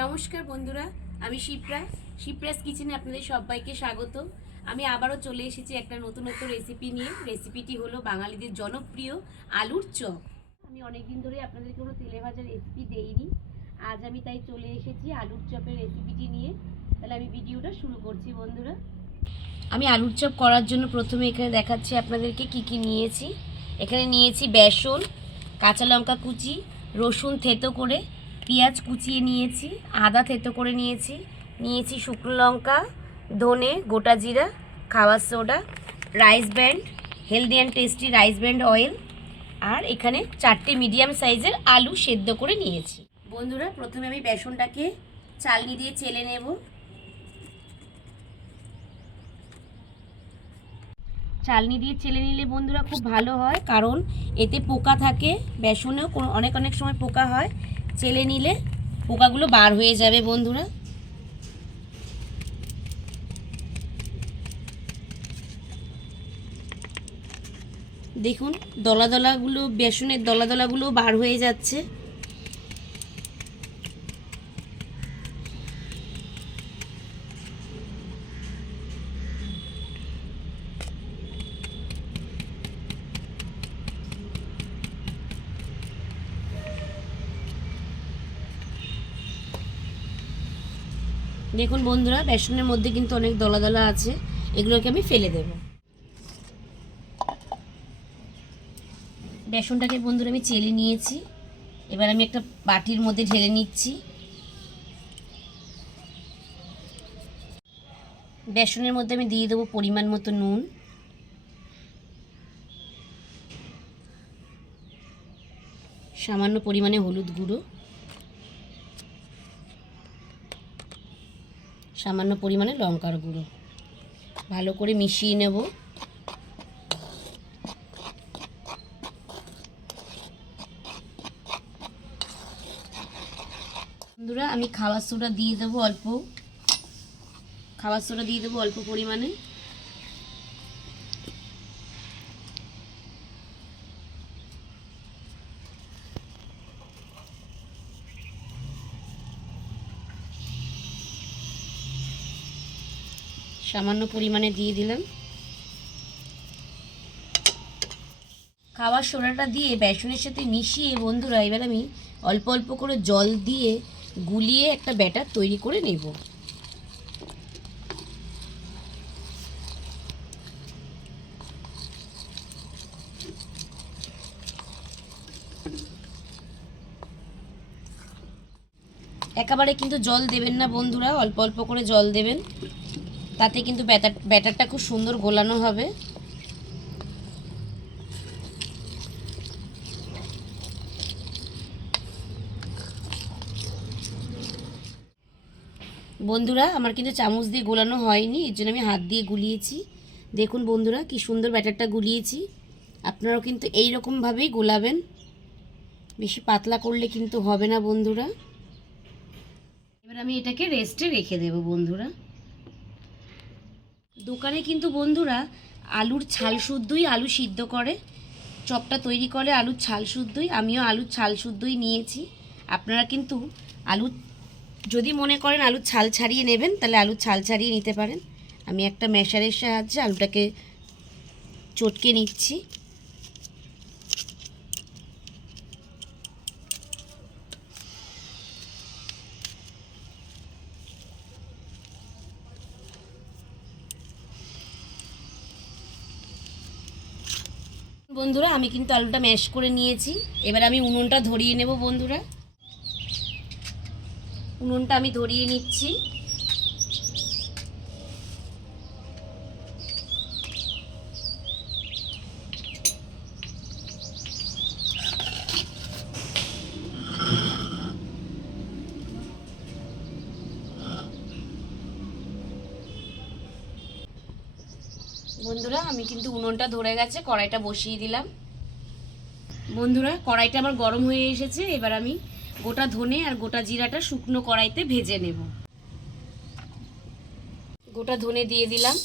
নমস্কার বন্ধুরা, আমি শিপ্রাস কিচেনে আপনাদের সবাইকে স্বাগত। আমি আবারও চলে এসেছি একটা নতুনত্ব রেসিপি নিয়ে। রেসিপিটি হলো বাঙালিদের জনপ্রিয় আলুর চপ। আমি অনেক দিন ধরে আপনাদের কোনো তেলে ভাজা রেসিপি দেইনি, আজ আমি তাই চলে এসেছি আলুর চপের রেসিপিটি নিয়ে। তাহলে আমি ভিডিওটা শুরু করছি বন্ধুরা। আমি আলুর চপ করার জন্য প্রথমে এখানে দেখাচ্ছি আপনাদেরকে কি কি নিয়েছি। এখানে নিয়েছি বেসন, কাঁচা লঙ্কা কুচি, রসুন থেতো করে, পেঁয়াজ কুচিয়ে নিয়েছি, আদা থেতো করে নিয়েছি শুকনো লঙ্কা, ধনে, গোটা জিরা, খাবার soda, rice brand, healthy and tasty rice brand oil, আর এখানে 4টে মিডিয়াম সাইজের আলু সেদ্ধ করে নিয়েছি। বন্ধুরা, প্রথমে আমি বেসনটাকে চালনি দিয়ে চেলে নেব। চালনি দিয়ে চেলে নিলে বন্ধুরা খুব ভালো হয়, কারণ এতে পোকা থাকে, বেসনেও অনেক সময় পোকা হয়। চেলে নিলে পোকাগুলো বার হয়ে যাবে বন্ধুরা। দেখুন দলাগুলো, বেসনের দলাগুলো বার হয়ে যাচ্ছে। দেখুন বন্ধুরা, বেসনের মধ্যে কিন্তু অনেক দলা আছে, এগুলোকে আমি ফেলে দেব। বেসনটাকে বন্ধুরা আমি চেলে নিয়েছি, এবার আমি একটা বাটির মধ্যে ঢেলে নিচ্ছি। বেসনের মধ্যে আমি দিয়ে দেবো পরিমাণ মতো নুন, সামান্য পরিমাণে হলুদ গুঁড়ো, সামান্য পরিমাণে লঙ্কার গুঁড়ো। ভালো করে মিশিয়ে নেব। বন্ধুরা, আমি খাবার সোডা দিয়ে দেবো অল্প পরিমাণে। সামান্য পরিমাণে দিয়ে দিলাম। খাবার সোডাটা দিয়ে বেসনের সাথে মিশিয়ে বন্ধুরা এবার আমি অল্প অল্প করে জল দিয়ে গুলিয়ে একটা ব্যাটার তৈরি করে নেব। একেবারে কিন্তু জল দেবেন না বন্ধুরা, অল্প অল্প করে জল দেবেন, তাতে কিন্তু ব্যাটারটা খুব সুন্দর গোলানো হবে। বন্ধুরা, আমার কিন্তু চামচ দিয়ে গোলানো হয়নি, এর জন্য আমি হাত দিয়ে গুলিয়েছি। দেখুন বন্ধুরা কি সুন্দর ব্যাটারটা গুলিয়েছি। আপনারাও কিন্তু এই রকমভাবেই গোলাবেন, বেশি পাতলা করলে কিন্তু হবে না বন্ধুরা। এবার আমি এটাকে রেস্টে রেখে দেব বন্ধুরা। দোকানে কিন্তু বন্ধুরা আলুর ছাল শুদ্ধই আলু সিদ্ধ করে, চপটা তৈরি করে আলুর ছাল শুদ্ধই। আমিও আলুর ছাল শুদ্ধই নিয়েছি। আপনারা কিন্তু যদি মনে করেন আলুর ছাল ছাড়িয়ে নেবেন, তাহলে আলুর ছাল ছাড়িয়ে নিতে পারেন। আমি একটা ম্যাশারের সাহায্যে আলুটাকে চটকে নিচ্ছি। বন্ধুরা, আমি কিন্তু আলুটা ম্যাশ করে নিয়েছি। এবার আমি উনুনটা ধরিয়ে নেব বন্ধুরা। উনুনটা আমি ধরিয়ে নিচ্ছি। বন্ধুরা, আমি কিন্তু উনুনটা ধরে গেছে, কড়াইটা বসিয়ে দিলাম। বন্ধুরা, কড়াইটা আমার গরম হয়ে এসেছে। এবার আমি গোটা ধনে আর গোটা জিরাটা শুকনো কড়াইতে ভেজে নেব। গোটা ধনে দিয়ে দিলাম,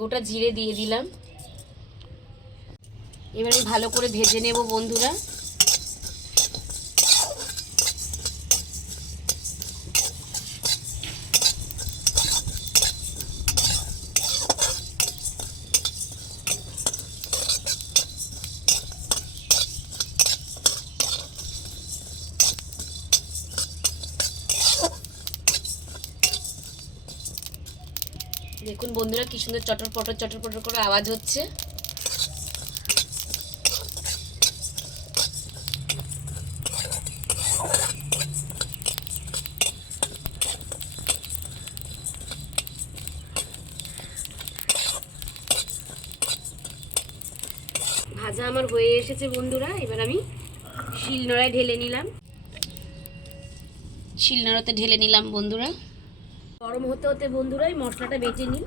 গোটা জিরে দিয়ে দিলাম। এবার আমি ভালো করে ভেজে নেব বন্ধুরা। দেখুন বন্ধুরা কি সুন্দর চটর পটর করে আওয়াজ হচ্ছে। ভাজা আমার হয়ে এসেছে বন্ধুরা। এবার আমি শিলনোড়ায় ঢেলে নিলাম। শিলনোড়াতে ঢেলে নিলাম বন্ধুরা। গরম হতে হতে বন্ধুরা এই মশলাটা বেটে নিই।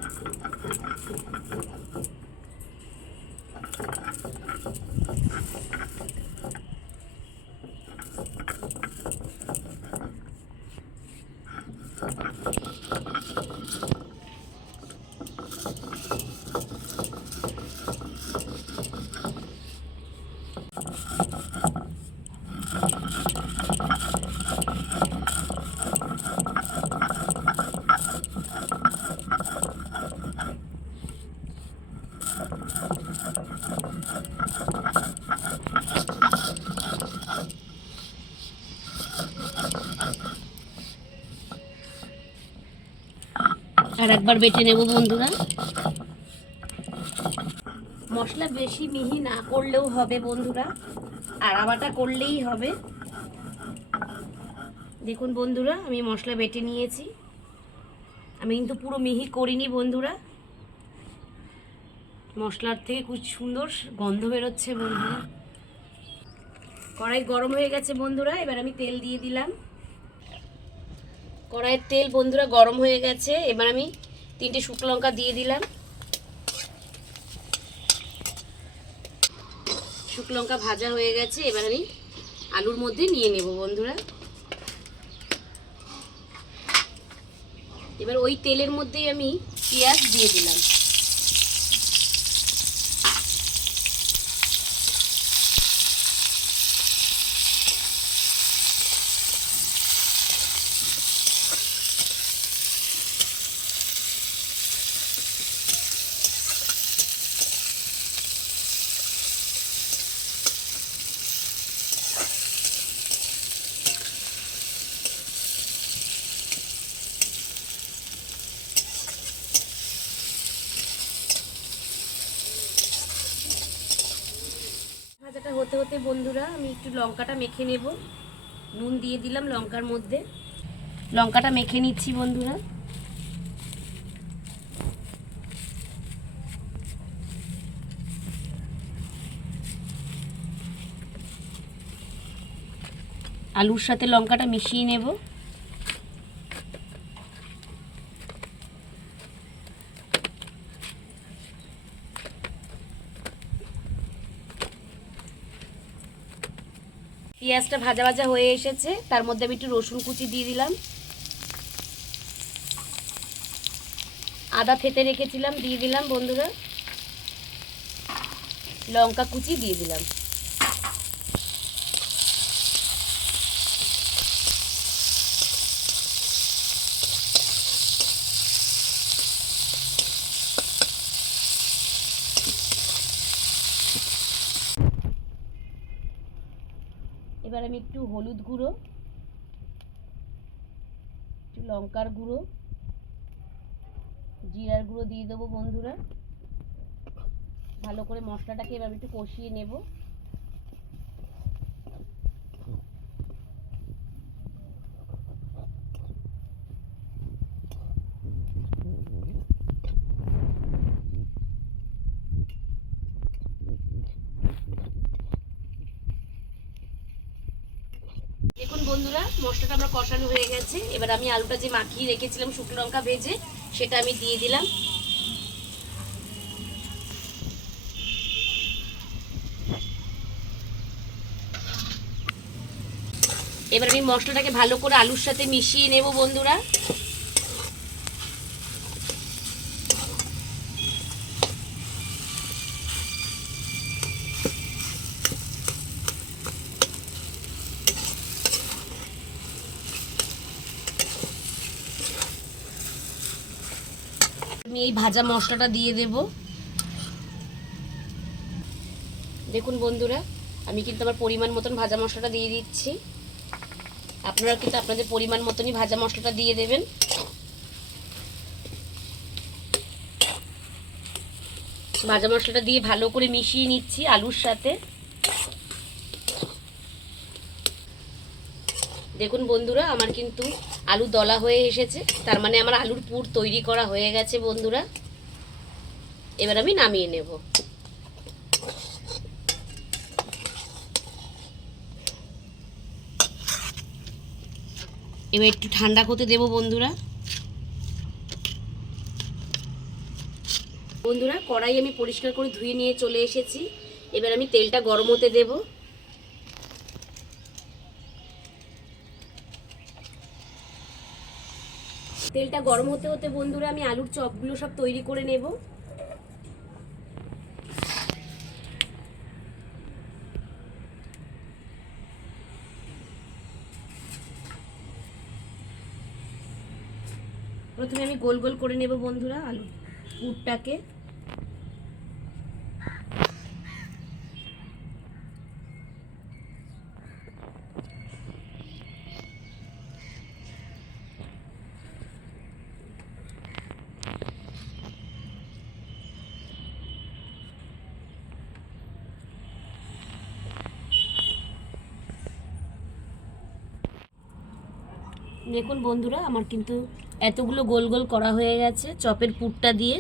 আর একবার বেটে নেব বন্ধুরা। মশলা বেশি মিহি না করলেও হবে বন্ধুরা, আড়াবাটা করলেই হবে। দেখুন বন্ধুরা আমি মশলা বেটে নিয়েছি। আমি কিন্তু পুরো মিহি করিনি বন্ধুরা। মশলার থেকে খুব সুন্দর গন্ধ বেরোচ্ছে বন্ধুরা। কড়াই গরম হয়ে গেছে বন্ধুরা। এবার আমি তেল দিয়ে দিলাম। কড়াইয়ের তেল বন্ধুরা গরম হয়ে গেছে। এবার আমি 3টে শুকনো লঙ্কা দিয়ে দিলাম। শুকনো লঙ্কা ভাজা হয়ে গেছে। এবার আমি আলুর মধ্যে নিয়ে নেব বন্ধুরা। এবার ওই তেলের মধ্যেই আমি পেঁয়াজ দিয়ে দিলাম। ভাজাটা হতে হতে বন্ধুরা আমি একটু লঙ্কাটা মেখে নেব। নুন দিয়ে দিলাম লঙ্কার মধ্যে। লঙ্কাটা মেখে নিচ্ছি বন্ধুরা। আলুর সাথে লঙ্কাটা মিশিয়ে নেব। পেঁয়াজটা ভাজা ভাজা হয়ে এসেছে। তার মধ্যে আমি একটু রসুন কুচি দিয়ে দিলাম। আদা থেতে রেখেছিলাম দিয়ে দিলাম বন্ধুরা। লঙ্কা কুচি দিয়ে দিলাম। এবার আমি একটু হলুদ গুঁড়ো, একটু লঙ্কার গুঁড়ো, জিরার গুঁড়ো দিয়ে দেবো বন্ধুরা। ভালো করে মশলাটাকে এবার একটু কষিয়ে নেব। দেখুন বন্ধুরা মশলাটা আমার কষানো হয়ে গেছে। এবার আমি আলুটা যে মাখিয়ে রেখেছিলাম শুকনো লঙ্কা ভেজে সেটা আমি দিয়ে দিলাম। এবার আমি মশলাটাকে ভালো করে আলুর সাথে মিশিয়ে নেব বন্ধুরা। আমি এই ভাজা মশলাটা দিয়ে দেব। দেখুন বন্ধুরা আমি কিন্তু আমার পরিমাণ মতন ভাজা মশলাটা দিয়ে দিচ্ছি। আপনারা কিন্তু আপনাদের পরিমাণ মতনই ভাজা মশলাটা দিয়ে দেবেন। ভাজা মশলাটা দিয়ে ভালো করে মিশিয়ে নিচ্ছি আলুর সাথে। দেখুন বন্ধুরা, আমার কিন্তু আলু দলা হয়ে এসেছে, তার মানে আমার আলুর পুর তৈরি করা হয়ে গেছে বন্ধুরা। এবার আমি নামিয়ে নেব। এবার একটু ঠান্ডা হতে দেব বন্ধুরা। বন্ধুরা, কড়াই আমি পরিষ্কার করে ধুয়ে নিয়ে চলে এসেছি। এবার আমি তেলটা গরম হতে দেব। তেলটা গরম হতে হতে বন্ধুরা আমি আলুর চপগুলো সব তৈরি করে নেব। প্রথমে আমি গোল গোল করে নেব বন্ধুরা আলুর পুরটাকে। দেখুন বন্ধুরা, আমার কিন্তু এতগুলো গোল গোল করা হয়ে গেছে চপের পুরটা দিয়ে।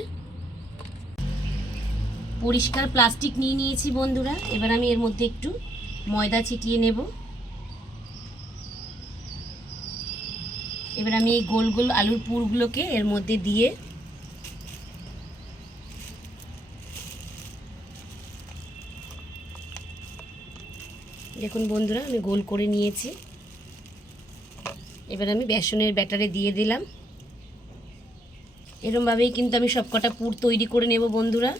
পরিষ্কার প্লাস্টিক নিয়ে নিয়েছি বন্ধুরা। এবার আমি এর মধ্যে একটু ময়দা ছিটিয়ে নেব। এবার আমি এই গোল গোল আলুর পুরগুলোকে এর মধ্যে দিয়ে দেখুন বন্ধুরা, আমি গোল করে নিয়েছি। এবার আমি বেসনের ব্যাটারে দিয়ে দিলাম। এরকমভাবেই কিন্তু আমি সবকটা পুর তৈরি করে নেব বন্ধুরা।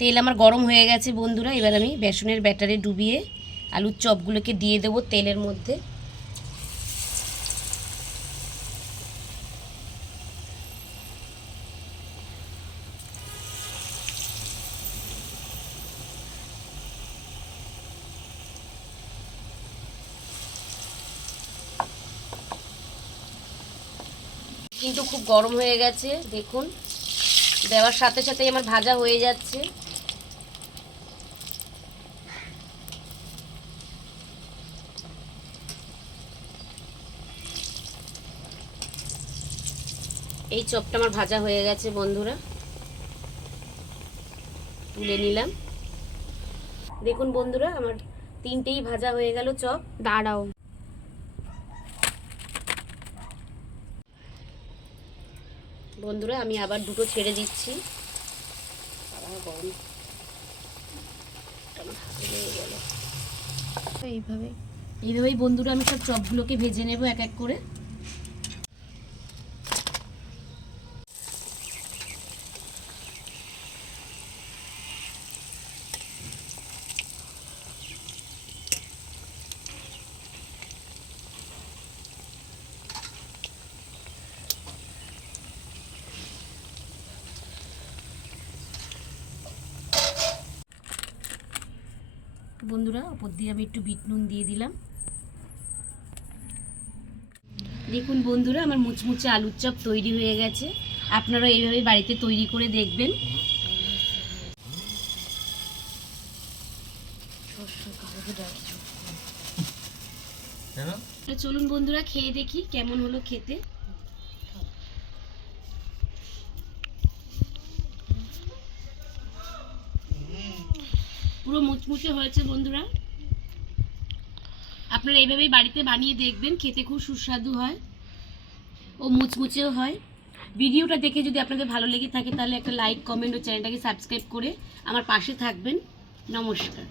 তেল আমার গরম হয়ে গেছে বন্ধুরা। এবার আমি বেসনের ব্যাটারে ডুবিয়ে আলুর চপগুলোকে দিয়ে দেবো তেলের মধ্যে। কিন্তু খুব গরম হয়ে গেছে দেখুন, দেওয়ার সাথে সাথেই আমার ভাজা হয়ে যাচ্ছে। এই চপটা আমার ভাজা হয়ে গেছে বন্ধুরা, তুলে নিলাম। দেখুন বন্ধুরা, আমার তিনটেই ভাজা হয়ে গেল চপ। দাঁড়াও, বন্ধুরা আমি আবার দুটো ছেড়ে দিচ্ছি। এইভাবেই বন্ধুরা আমি সব চপগুলোকে ভেজে নেব এক এক করে। বন্ধুরা ওপর দিয়ে আমি একটু বিট নুন দিয়ে দিলাম। দেখুন বন্ধুরা, আমার মুচমুচে আলুর চপ তৈরি হয়ে গেছে। আপনারা এইভাবে বাড়িতে তৈরি করে দেখবেন। চলুন বন্ধুরা খেয়ে দেখি কেমন হলো খেতে। পুরো মুচমুচে হয়েছে বন্ধুরা। আপনারা এইভাবেই বাড়িতে বানিয়ে দেখবেন, খেতে খুব সুস্বাদু হয় ও মুচমুচেও হয়। ভিডিওটা দেখে যদি আপনাদের ভালো লেগে থাকে তাহলে একটা লাইক, কমেন্ট ও চ্যানেলটাকে সাবস্ক্রাইব করে আমার পাশে থাকবেন। নমস্কার।